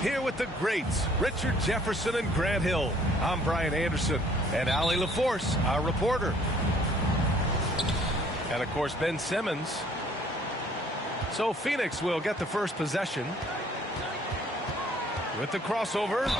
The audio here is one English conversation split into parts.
Here with the greats, Richard Jefferson and Grant Hill. I'm Brian Anderson, and Allie LaForce, our reporter. And, of course, Ben Simmons. So Phoenix will get the first possession with the crossover.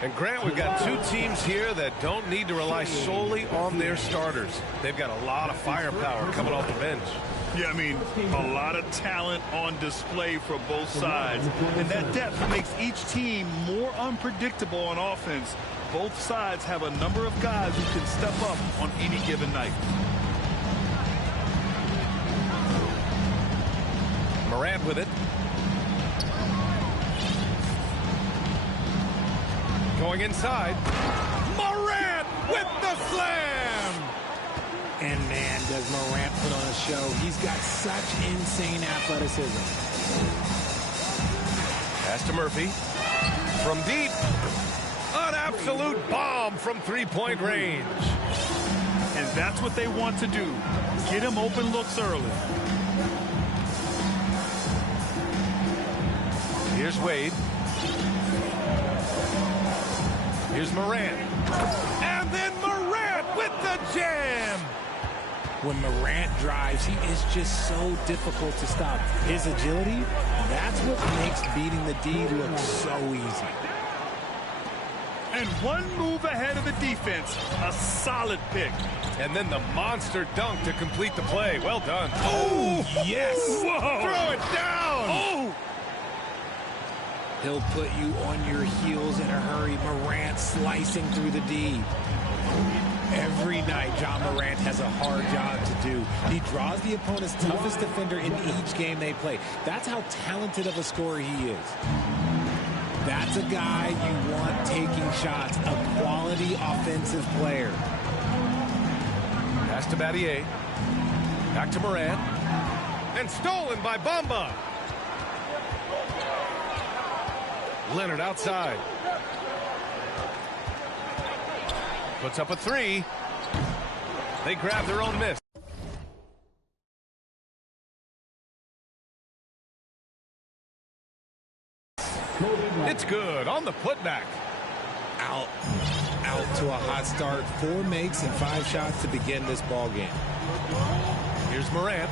And Grant, we've got two teams here that don't need to rely solely on their starters. They've got a lot of firepower coming off the bench. Yeah, I mean, a lot of talent on display for both sides. And that depth makes each team more unpredictable on offense. Both sides have a number of guys who can step up on any given night. Morant with it. Going inside. Morant with the slam! And man, does Morant put on a show. He's got such insane athleticism. Pass to Murphy. From deep. An absolute bomb from three-point range. And that's what they want to do. Get him open looks early. Here's Wade. Here's Morant. And then Morant with the jam. When Morant drives, he is just so difficult to stop. His agility, that's what makes beating the D look so easy. And one move ahead of the defense. A solid pick. And then the monster dunk to complete the play. Well done. Oh, yes. Whoa. Throw it down. Oh. He'll put you on your heels in a hurry. Morant slicing through the D. Every night, John Morant has a hard job to do. He draws the opponent's toughest defender in each game they play. That's how talented of a scorer he is. That's a guy you want taking shots, a quality offensive player. Pass to Battier. Back to Morant. And stolen by Bamba. Leonard outside. Puts up a three. They grab their own miss. It's good on the putback. Out to a hot start. 4 makes and 5 shots to begin this ball game. Here's Morant.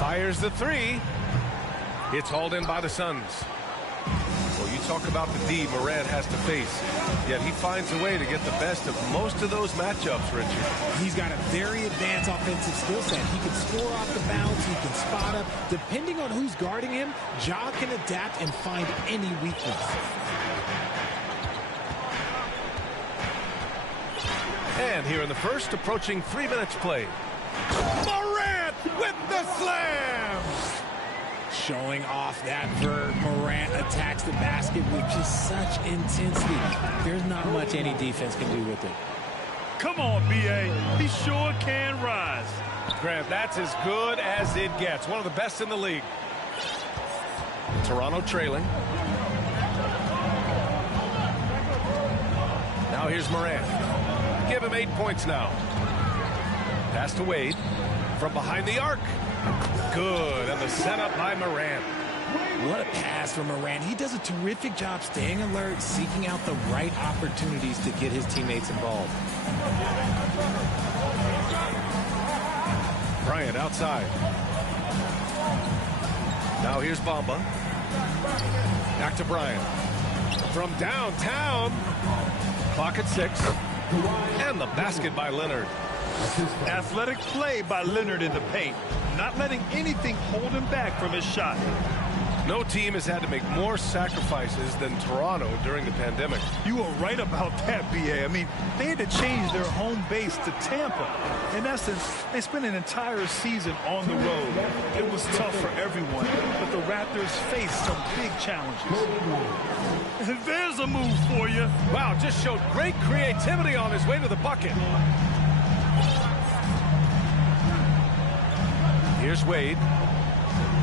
Fires the three. It's hauled in by the Suns. Well, you talk about the D Morant has to face, yet he finds a way to get the best of most of those matchups, Richard. He's got a very advanced offensive skill set. He can score off the bounce. He can spot up. Depending on who's guarding him, Ja can adapt and find any weakness. And here in the first, approaching 3 minutes played. Morant with the slam! Showing off that verb, Morant attacks the basket with just such intensity. There's not much any defense can do with it. Come on, B.A. He sure can rise. Grant, that's as good as it gets. One of the best in the league. Toronto trailing. Now here's Morant. Give him 8 points now. Pass to Wade. From behind the arc. Good. And the setup by Morant. What a pass from Morant. He does a terrific job staying alert, seeking out the right opportunities to get his teammates involved. Bryant outside. Now here's Bamba. Back to Bryant. From downtown. Clock at 6. And the basket by Leonard. Athletic play by Leonard in the paint. Not letting anything hold him back from his shot. No team has had to make more sacrifices than Toronto during the pandemic. You are right about that, B.A. I mean, they had to change their home base to Tampa. In essence, they spent an entire season on the road. It was tough for everyone, but the Raptors faced some big challenges. There's a move for you. Wow, just showed great creativity on his way to the bucket. Here's Wade.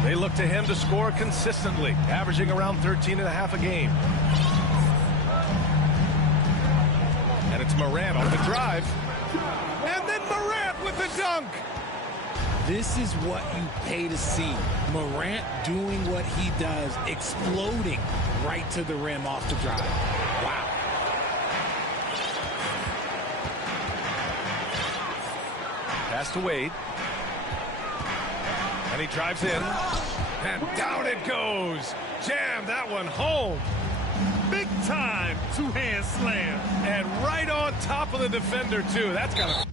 They look to him to score consistently, averaging around 13.5 a game. And it's Morant on the drive. And then Morant with the dunk. This is what you pay to see. Morant doing what he does, exploding right to the rim off the drive. Wow. Pass to Wade. And he drives in. And down it goes. Jam that one home. Big time two-hand slam. And right on top of the defender, too. That's got to...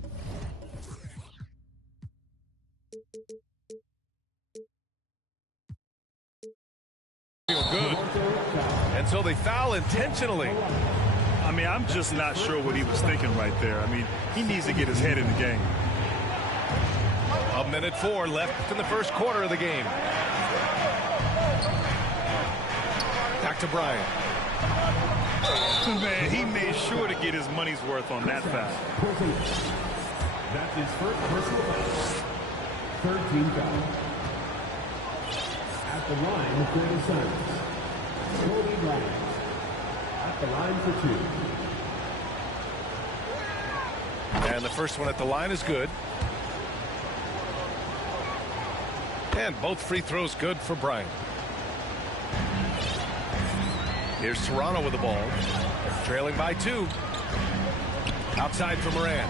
feel good. And so they foul intentionally. I mean, I'm just not sure what he was thinking right there. I mean, he needs to get his head in the game. 1:04 left in the first quarter of the game. Back to Bryant. Man, he made sure to get his money's worth on that foul. That's his first personal foul. 13 foul. At the line for the Suns, Kobe Bryant. At the line for 2. And the first one at the line is good. And both free throws good for Bryant. Here's Toronto with the ball. Trailing by 2. Outside for Morant.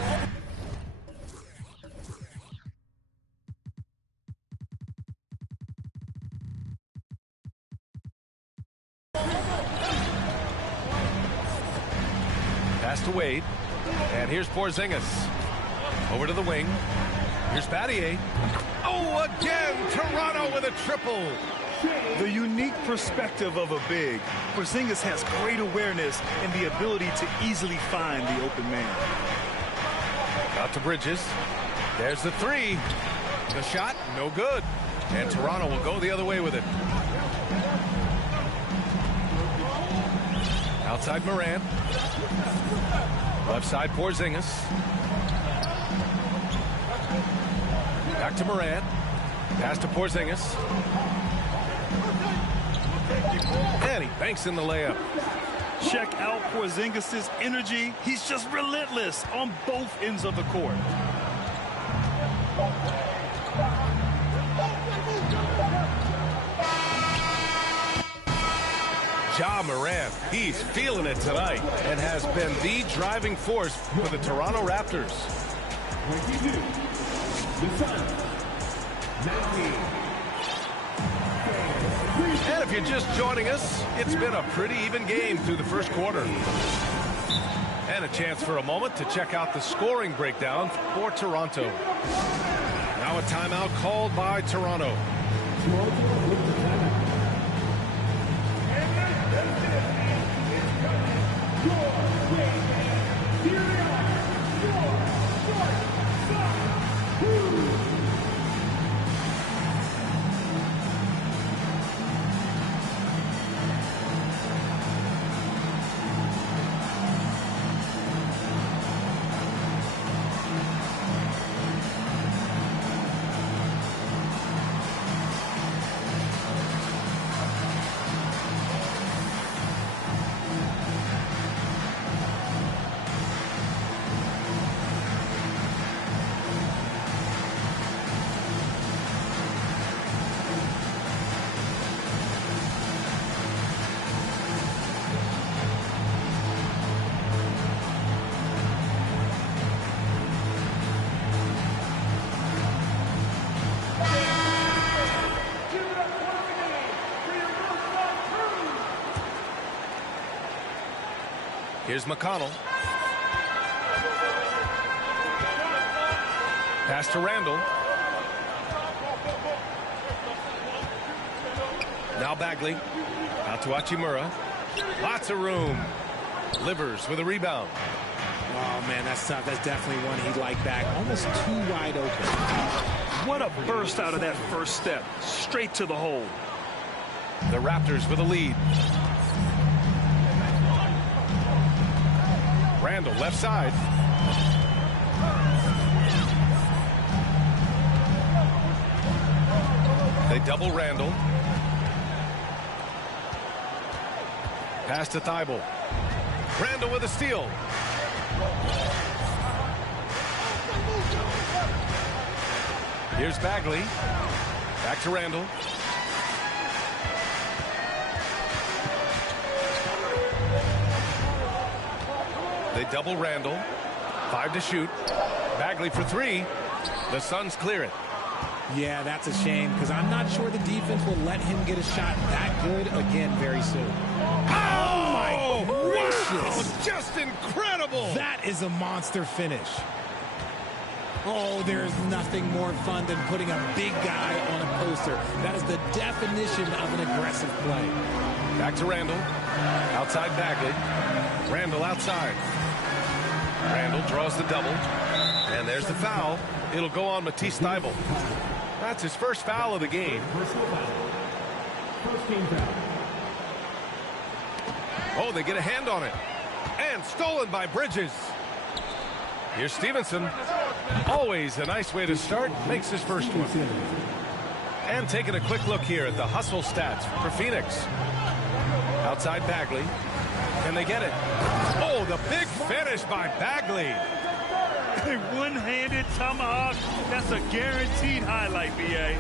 Pass to Wade. And here's Porzingis. Over to the wing. Here's Battier. Oh, again, Toronto with a triple. The unique perspective of a big. Porzingis has great awareness and the ability to easily find the open man. Out to Bridges. There's the 3. The shot, no good. And Toronto will go the other way with it. Outside Morant. Left side Porzingis. Back to Morant. Pass to Porzingis. And he banks in the layup. Check out Porzingis' energy. He's just relentless on both ends of the court. Ja Morant, he's feeling it tonight and has been the driving force for the Toronto Raptors. 22. The Suns. 19. And if you're just joining us, it's been a pretty even game through the first quarter. And a chance for a moment to check out the scoring breakdown for Toronto. Now a timeout called by Toronto. Here's McConnell. Pass to Randall. Now Bagley. Out to Hachimura. Lots of room. Livers with a rebound. Oh, man, that's tough. That's definitely one he'd like back. Almost too wide open. What a burst out of that first step. Straight to the hole. The Raptors with a lead. Randall, left side. They double Randall. Pass to Thibault. Randall with a steal. Here's Bagley. Back to Randall. They double Randall. 5 to shoot. Bagley for 3. The Suns clear it. Yeah, that's a shame because I'm not sure the defense will let him get a shot that good again very soon. Oh, my gracious. Wow, just incredible. That is a monster finish. Oh, there's nothing more fun than putting a big guy on a poster. That is the definition of an aggressive play. Back to Randall. Outside Bagley. Randall outside. Randall draws the double. And there's the foul. It'll go on Matisse Thybulle. That's his first foul of the game. First team foul. Oh, they get a hand on it. And stolen by Bridges. Here's Stevenson. Always a nice way to start. Makes his first one. And taking a quick look here at the hustle stats for Phoenix. Outside Bagley. Can they get it? Oh, the big finish by Bagley. A one-handed tomahawk. That's a guaranteed highlight, B.A.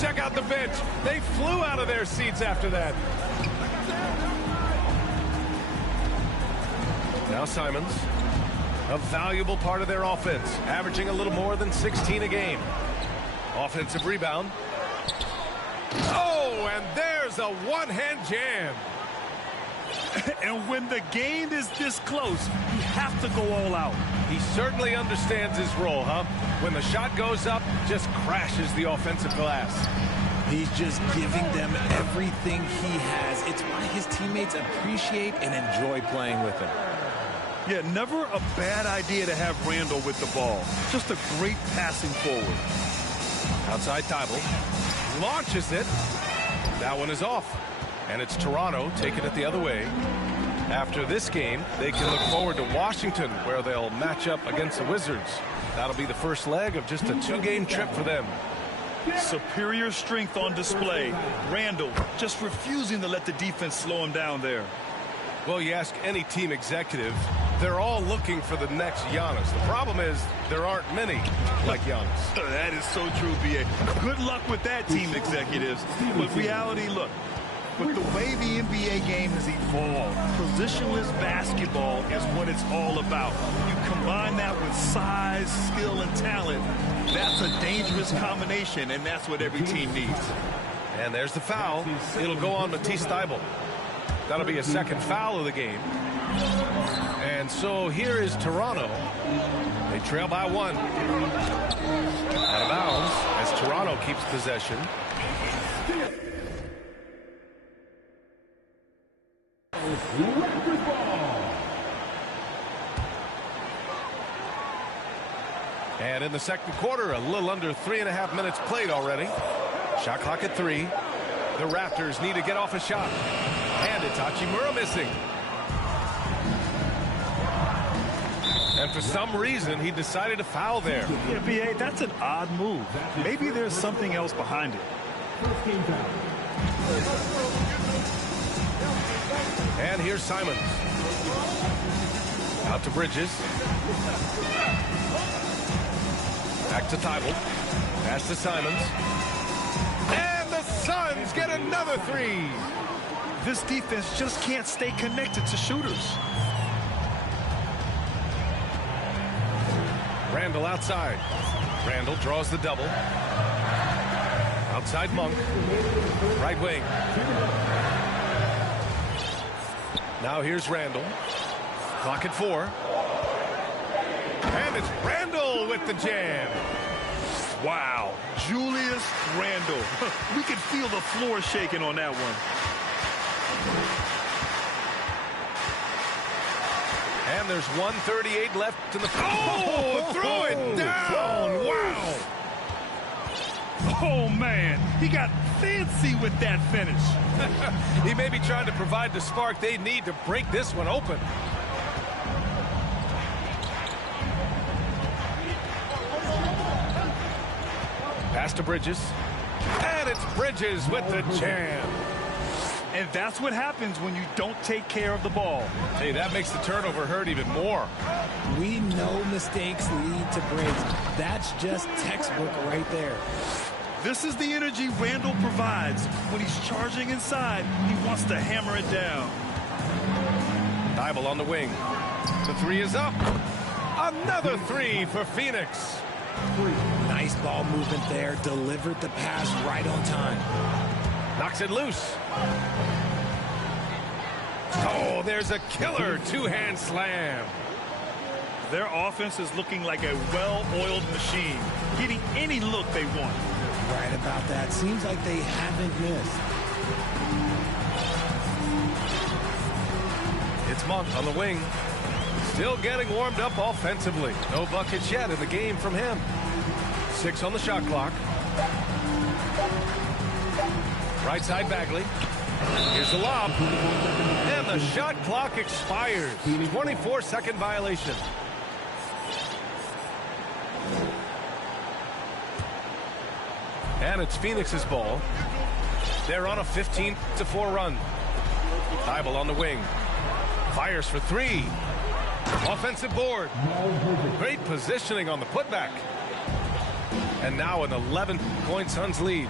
Check out the bench. They flew out of their seats after that. Now Simons. A valuable part of their offense, averaging a little more than 16 a game. Offensive rebound. Oh, and there's a one-hand jam. And when the game is this close, you have to go all out. He certainly understands his role, huh? When the shot goes up, just crashes the offensive glass. He's just giving them everything he has. It's why his teammates appreciate and enjoy playing with him. Yeah, never a bad idea to have Randall with the ball. Just a great passing forward. Outside Thybulle. Launches it. That one is off. And it's Toronto taking it the other way. After this game, they can look forward to Washington, where they'll match up against the Wizards. That'll be the first leg of just a 2-game trip for them. Superior strength on display. Randall just refusing to let the defense slow him down there. Well, you ask any team executive, they're all looking for the next Giannis. The problem is there aren't many like Giannis. That is so true, B.A. Good luck with that, team executives. But reality, look, with the way the NBA game has evolved, positionless basketball is what it's all about. You combine that with size, skill, and talent, that's a dangerous combination, and that's what every team needs. And there's the foul. It'll go on Matisse Thybulle. That'll be a second foul of the game. And so here is Toronto. They trail by 1. Out of bounds as Toronto keeps possession. And in the second quarter, a little under 3.5 minutes played already. Shot clock at 3. The Raptors need to get off a shot. And it's Hachimura missing. And for some reason, he decided to foul there. Yeah, B.A., that's an odd move. Maybe there's something else behind it. And here's Simons. Out to Bridges. Back to Thibault. Pass to Simons. And the Suns get another 3. This defense just can't stay connected to shooters. Randall outside. Randall draws the double. Outside Monk. Right wing. Now here's Randall. Clock at 4. And it's Randall with the jam. Wow. Julius Randall. We could feel the floor shaking on that one. And there's 1:38 left in the... Oh, throw it down. Wow. Oh, man. He got fancy with that finish. He may be trying to provide the spark they need to break this one open. Pass to Bridges. And it's Bridges with the jam. And that's what happens when you don't take care of the ball. Hey, that makes the turnover hurt even more. We know mistakes lead to breaks. That's just textbook right there. This is the energy Randall provides. When he's charging inside, he wants to hammer it down. Thibault on the wing. The 3 is up. Another 3 for Phoenix. Nice ball movement there. Delivered the pass right on time. Knocks it loose. Oh, there's a killer two-hand slam. Their offense is looking like a well-oiled machine, getting any look they want. Right about that. Seems like they haven't missed. It's Monk on the wing. Still getting warmed up offensively. No buckets yet in the game from him. 6 on the shot clock. Right side Bagley. Here's the lob. And the shot clock expires. 24-second violation. And it's Phoenix's ball. They're on a 15-4 run. Thibault on the wing. Fires for 3. Offensive board. Great positioning on the putback. And now an 11-point Suns lead.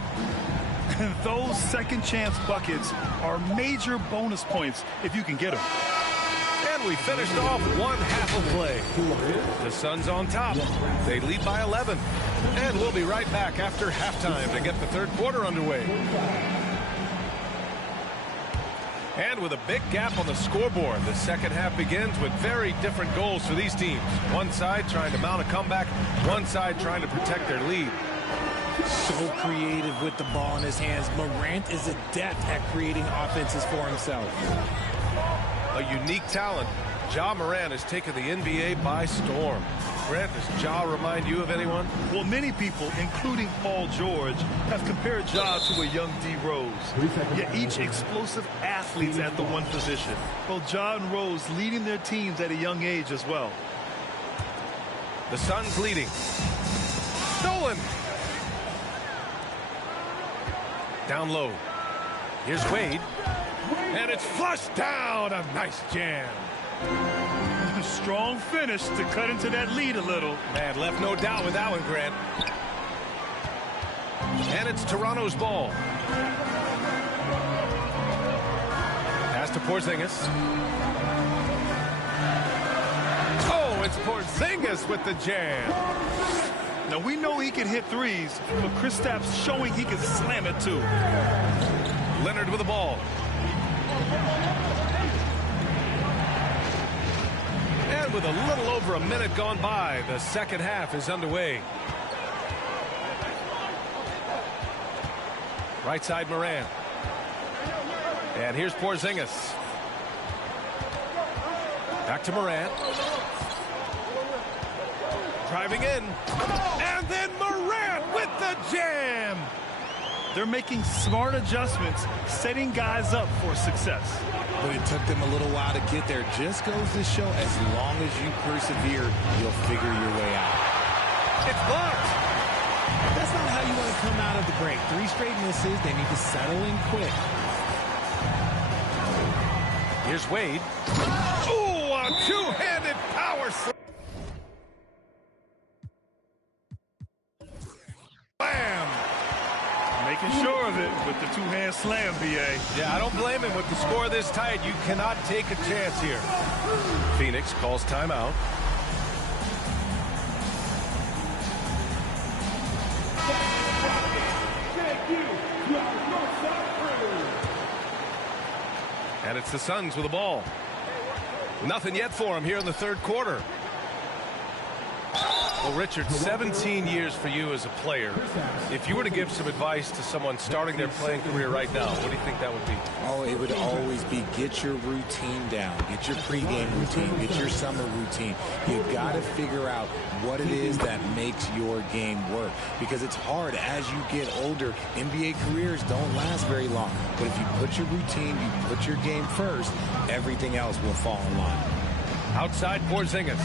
And those second chance buckets are major bonus points if you can get them. And we finished off one half of play. The Suns on top. They lead by 11. And we'll be right back after halftime to get the third quarter underway. And with a big gap on the scoreboard, the second half begins with very different goals for these teams. One side trying to mount a comeback, one side trying to protect their lead. So creative with the ball in his hands. Morant is adept at creating offenses for himself. A unique talent. Ja Morant has taken the NBA by storm. Grant, does Ja remind you of anyone? Well, many people, including Paul George, have compared Ja to a young D. Rose. Yet each explosive athlete's at the one position. Well, Ja and Rose leading their teams at a young age as well. The Suns leading. Stolen. Down low. Here's Wade. And it's flushed down. A nice jam. Strong finish to cut into that lead a little. Man, left no doubt with that one, Grant. And it's Toronto's ball. Pass to Porzingis. Oh, it's Porzingis with the jam. Now, we know he can hit threes, but Kristaps showing he can slam it too. Leonard with the ball. And with a little over a minute gone by, the second half is underway. Right side Morant. And here's Porzingis. Back to Morant. driving in. And then Morant with the jam. They're making smart adjustments, setting guys up for success. But it took them a little while to get there. Just goes to show, as long as you persevere, you'll figure your way out. It's blocked. That's not how you want to come out of the break. 3 straight misses. They need to settle in quick. Here's Wade. Ooh, a two-handed power slam. Making sure of it with the two-hand slam, B.A. Yeah, I don't blame him. With the score this tight, you cannot take a chance here. Phoenix calls timeout. And it's the Suns with the ball. Nothing yet for him here in the third quarter. Well, Richard, 17 years for you as a player. If you were to give some advice to someone starting their playing career right now, what do you think that would be? Oh, it would always be get your routine down. Get your pregame routine. Get your summer routine. You've got to figure out what it is that makes your game work. Because it's hard as you get older. NBA careers don't last very long. But if you put your routine, you put your game first, everything else will fall in line. Outside Porzingis.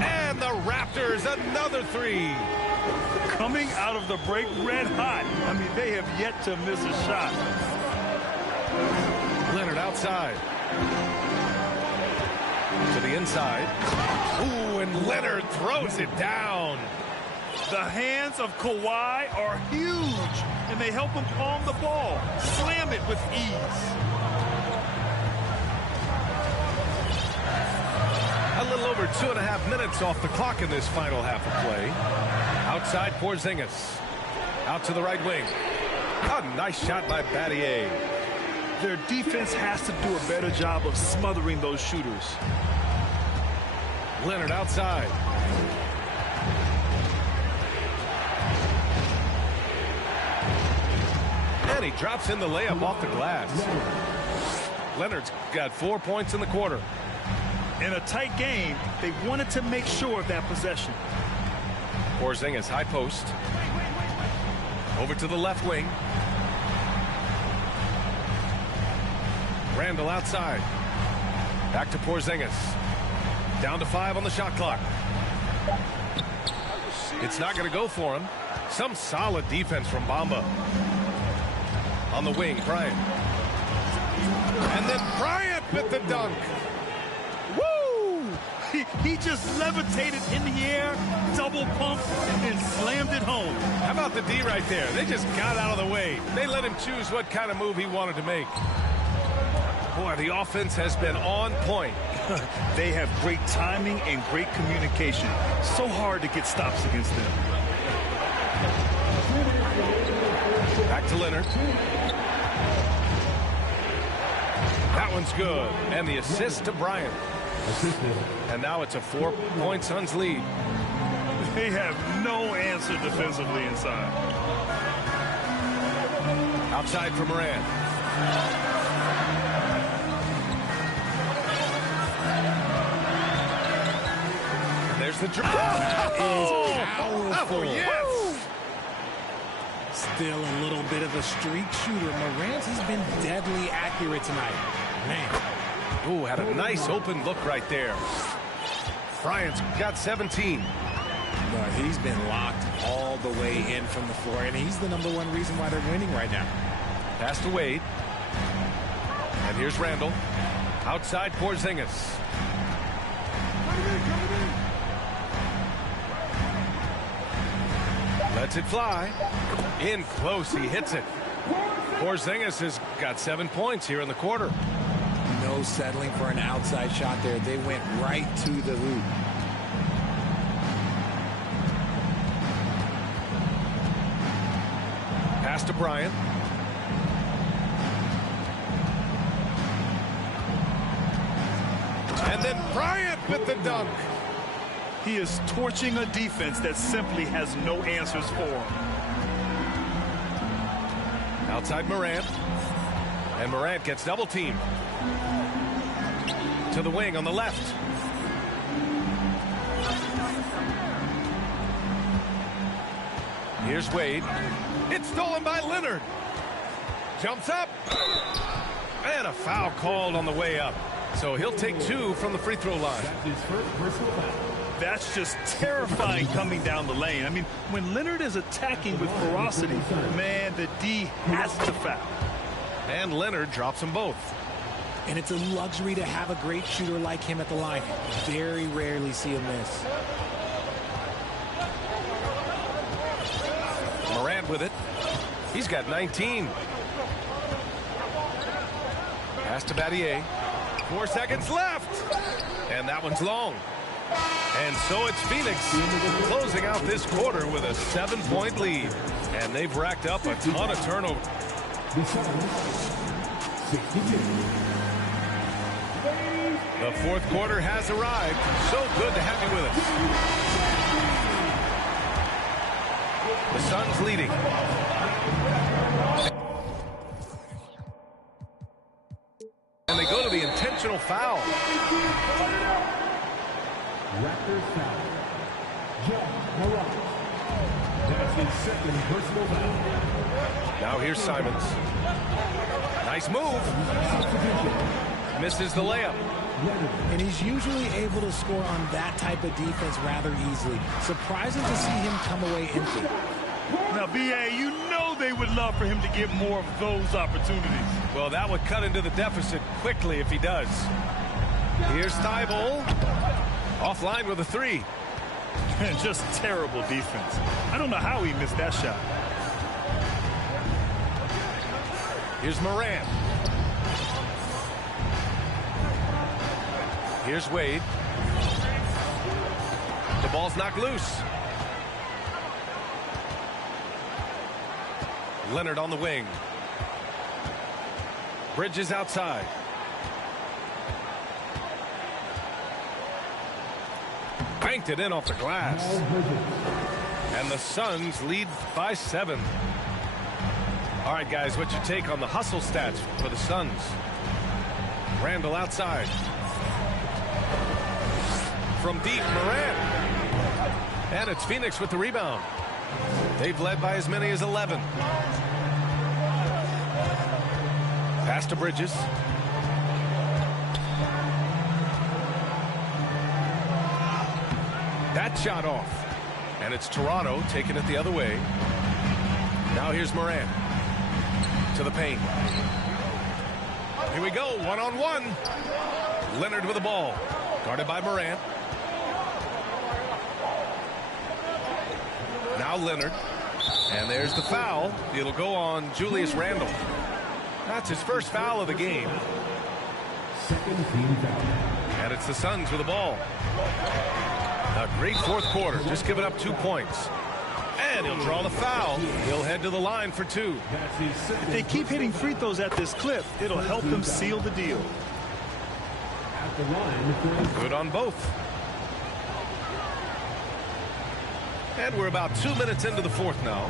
And the Raptors, another 3. Coming out of the break red hot. I mean, they have yet to miss a shot. Leonard outside. To the inside. Ooh, and Leonard throws it down. The hands of Kawhi are huge, and they help him palm the ball, slam it with ease. A little over 2.5 minutes off the clock in this final half of play. Outside Porzingis. Out to the right wing. A nice shot by Battier. Their defense has to do a better job of smothering those shooters. Leonard outside. And he drops in the layup off the glass. Leonard's got 4 points in the quarter. In a tight game, they wanted to make sure of that possession. Porzingis high post. Over to the left wing. Randall outside. Back to Porzingis. Down to 5 on the shot clock. It's not going to go for him. Some solid defense from Bamba. On the wing, Bryant. And then Bryant with the dunk. He just levitated in the air, double pumped, and then slammed it home. How about the D right there? They just got out of the way. They let him choose what kind of move he wanted to make. Boy, the offense has been on point. They have great timing and great communication. So hard to get stops against them. Back to Leonard. That one's good. And the assist to Bryant. And now it's a 4-point Suns lead. They have no answer defensively inside. Outside for Morant. And there's the dribble. Powerful. Yes! Still a little bit of a streak shooter. Morant has been deadly accurate tonight. Man. Ooh, had a nice open look right there. Bryant's got 17. But he's been locked all the way in from the floor, and he's the #1 reason why they're winning right now. Pass to Wade. And here's Randall. Outside Porzingis. Lets it fly. In close, he hits it. Porzingis has got 7 points here in the quarter. No settling for an outside shot there. They went right to the hoop. Pass to Bryant. And then Bryant with the dunk. He is torching a defense that simply has no answers for him. Outside Morant. And Morant gets double teamed. To the wing on the left. Here's Wade. It's stolen by Leonard. Jumps up. And a foul called on the way up. So he'll take 2 from the free throw line. That's his first personal foul. That's just terrifying coming down the lane. I mean, when Leonard is attacking with ferocity, man, the D has to foul. And Leonard drops them both. And it's a luxury to have a great shooter like him at the line. Very rarely see him miss. Morant with it. He's got 19. Pass to Battier. 4 seconds left. And that one's long. And so it's Phoenix closing out this quarter with a 7-point lead. And they've racked up a ton of turnover. The fourth quarter has arrived. So good to have you with us. The Suns leading. And they go to the intentional foul. Raptors foul. That's his second personal foul. Now here's Simons. Nice move. Misses the layup. And he's usually able to score on that type of defense rather easily. Surprising to see him come away empty. Now, B.A., you know they would love for him to get more of those opportunities. Well, that would cut into the deficit quickly if he does. Here's Thibault. Offline with a 3. Just terrible defense. I don't know how he missed that shot. Here's Morant. Here's Wade. The ball's knocked loose. Leonard on the wing. Bridges outside. Banked it in off the glass. And the Suns lead by 7. All right, guys, what's your take on the hustle stats for the Suns? Randall outside. From deep, Morant. And it's Phoenix with the rebound. They've led by as many as 11. Pass to Bridges. That shot off. And it's Toronto taking it the other way. Now here's Morant. To the paint. Here we go, one-on-one. Leonard with the ball. Guarded by Morant. Now Leonard. And there's the foul. It'll go on Julius Randle. That's his first foul of the game. Second team foul. And it's the Suns with the ball. A great fourth quarter. Just giving up 2 points. And he'll draw the foul. He'll head to the line for 2. If they keep hitting free throws at this clip, it'll help them seal the deal. At the line. Good on both. And we're about 2 minutes into the fourth now.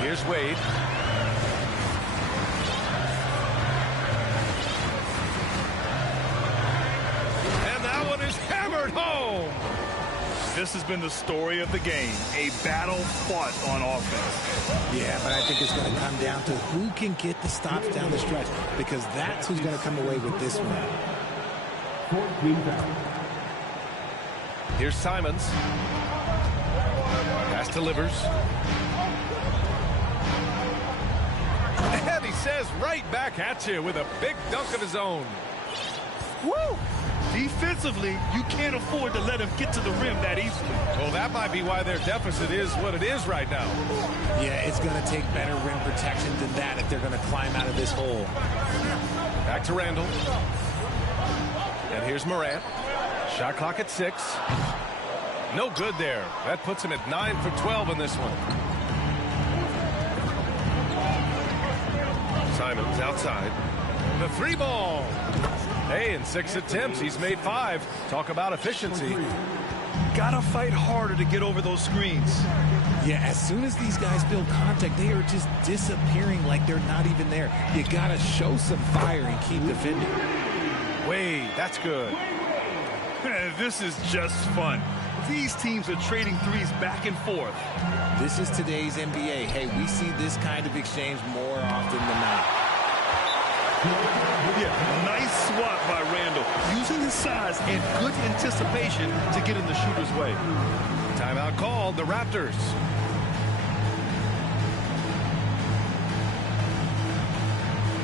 Here's Wade. And that one is hammered home. This has been the story of the game. A battle fought on offense. Yeah, but I think it's going to come down to who can get the stops down the stretch, because that's who's going to come away with this one. 14 foul. Here's Simons. Pass to Livers. And he says right back at you with a big dunk of his own. Woo! Defensively, you can't afford to let him get to the rim that easily. Well, that might be why their deficit is what it is right now. Yeah, it's going to take better rim protection than that if they're going to climb out of this hole. Back to Randall. And here's Morant. Shot clock at 6. No good there. That puts him at 9 for 12 in this one. Simons outside. The 3 ball. Hey, in 6 attempts, he's made 5. Talk about efficiency. Gotta fight harder to get over those screens. Yeah, as soon as these guys build contact, they are just disappearing like they're not even there. You gotta show some fire and keep defending. Wade, that's good. This is just fun. These teams are trading threes back and forth. This is today's NBA. Hey, we see this kind of exchange more often than not. Yeah, nice swat by Randall, using his size and good anticipation to get in the shooter's way. Timeout called, the Raptors.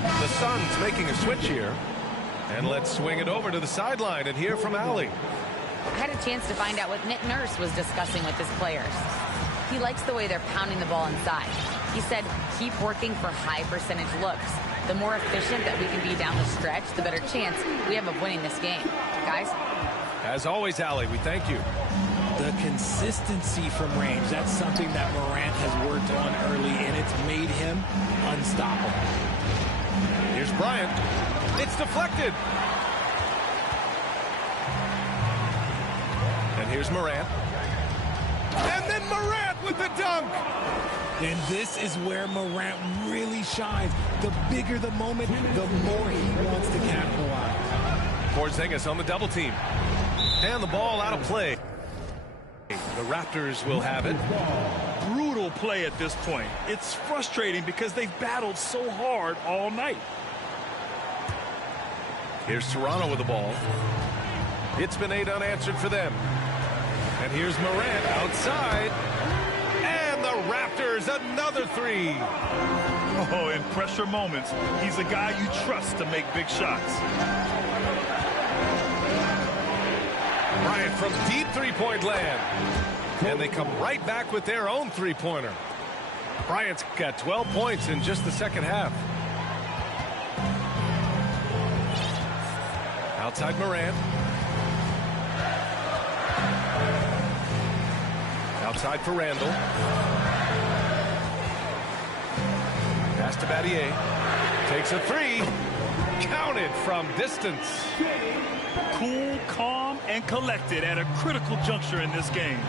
The Suns making a switch here. And let's swing it over to the sideline and hear from Allie. I had a chance to find out what Nick Nurse was discussing with his players. He likes the way they're pounding the ball inside. He said, keep working for high percentage looks. The more efficient that we can be down the stretch, the better chance we have of winning this game. Guys? As always, Allie, we thank you. The consistency from range, that's something that Morant has worked on early, and it's made him unstoppable. Here's Bryant. It's deflected. And here's Morant. And then Morant with the dunk. And this is where Morant really shines. The bigger the moment, the more he wants to capitalize. Porzingis on the double team. And the ball out of play. The Raptors will have it. Brutal play at this point. It's frustrating because they've battled so hard all night. Here's Toronto with the ball. It's been 8 unanswered for them. And here's Morant outside. And the Raptors, another 3. Oh, in pressure moments, he's a guy you trust to make big shots. Bryant from deep three-point land. And they come right back with their own three-pointer. Bryant's got 12 points in just the second half. Outside Morant. Outside for Randall. Pass to Battier. Takes a 3. Counted from distance. Cool, calm, and collected at a critical juncture in this game.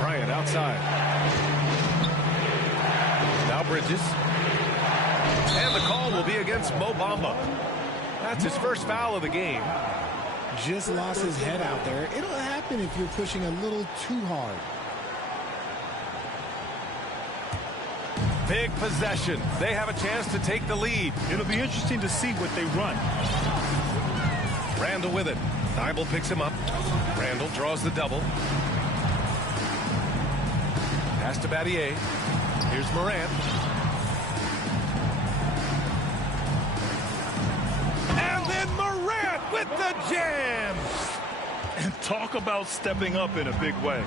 Bryant outside. Now Bridges. And the call will be against Mo Bamba. That's his first foul of the game. Just lost his head out there. It'll happen if you're pushing a little too hard. Big possession. They have a chance to take the lead. It'll be interesting to see what they run. Randall with it. Thibault picks him up. Randall draws the double. Pass to Battier. Here's Morant. And then Morant with the jam. And talk about stepping up in a big way.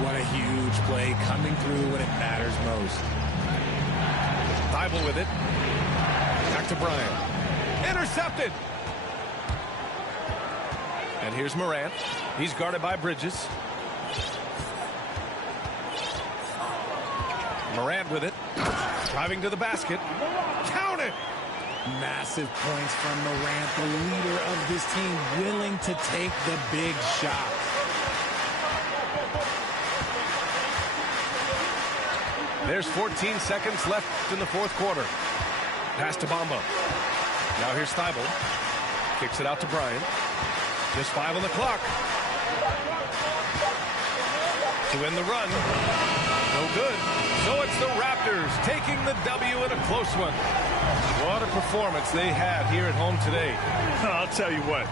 What a huge play, coming through when it matters most. Thibault with it. Back to Bryant. Intercepted. And here's Morant. He's guarded by Bridges. Morant with it. Driving to the basket. Count it. Massive points from Morant, the leader of this team, willing to take the big shot. There's 14 seconds left in the fourth quarter. Pass to Bamba. Now here's Thibault. Kicks it out to Bryant. Just 5 on the clock. To end the run. No good. So it's the Raptors taking the W in a close one. What a performance they had here at home today. I'll tell you what.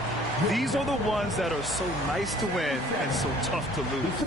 These are the ones that are so nice to win and so tough to lose.